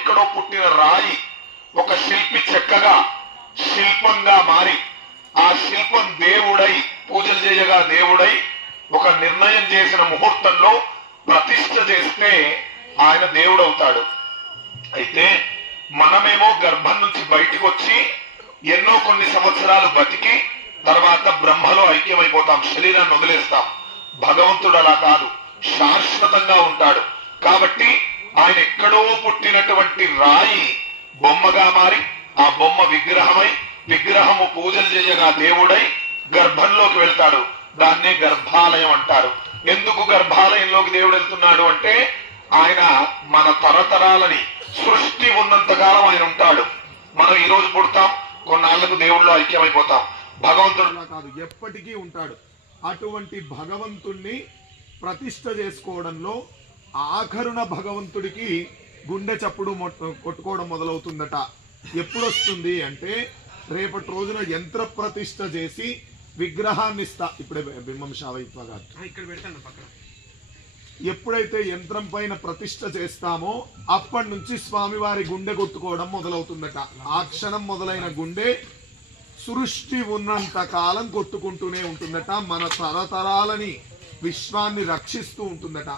ఎక్కడో పుట్టిన రాయి ఒక శిల్పి చెక్కగా శిల్పంగా మారి ఆ శిల్పం దేవుడై పూజలు చేయగా దేవుడై ఒక నిర్ణయం చేసిన ముహూర్తంలో ప్రతిష్ఠ చేస్తే ఆయన దేవుడవుతాడు. అయితే మనమేమో గర్భం నుంచి బయటకు వచ్చి ఎన్నో కొన్ని సంవత్సరాలు బతికి తర్వాత బ్రహ్మలో ఐక్యమైపోతాం, శరీరాన్ని వదిలేస్తాం. భగవంతుడు అలా కాదు, శాశ్వతంగా ఉంటాడు. కాబట్టి ఆయన ఎక్కడో పుట్టినటువంటి రాయి బొమ్మగా మారి ఆ బొమ్మ విగ్రహమై విగ్రహము పూజలు చేయగా దేవుడై గర్భంలోకి వెళ్తాడు. దాన్నే గర్భాలయం అంటారు. ఎందుకు గర్భాలయంలోకి దేవుడు వెళ్తున్నాడు అంటే ఆయన మన తరతరాలని సృష్టి ఉన్నంత కాలం ఆయన ఉంటాడు. మనం ఈ రోజు పుడతాం, కొన్నాళ్లకు దేవుళ్ళలో ఐక్యమైపోతాం. భగవంతుడు కాదు, ఎప్పటికీ ఉంటాడు. అటువంటి భగవంతుణ్ణి ప్రతిష్ఠ చేసుకోవడంలో ఆఖరున భగవంతుడికి గుండె చప్పుడు కొట్టుకోవడం మొదలవుతుందట. ఎప్పుడు వస్తుంది అంటే రేపటి రోజున యంత్ర ప్రతిష్ఠ చేసి విగ్రహాన్ని ఇప్పుడే బింబం షావైత్వ గారు ఇక్కడ పెడతాను పక్కన. ఎప్పుడైతే యంత్రం పైన ప్రతిష్ఠ చేస్తామో అప్పటి నుంచి స్వామివారి గుండె కొట్టుకోవడం మొదలవుతుందట. ఆ క్షణం మొదలైన గుండె సృష్టి ఉన్నంత కాలం కొట్టుకుంటూనే ఉంటుందట. మన తరతరాలని విశ్వాన్ని రక్షిస్తూ ఉంటుందట.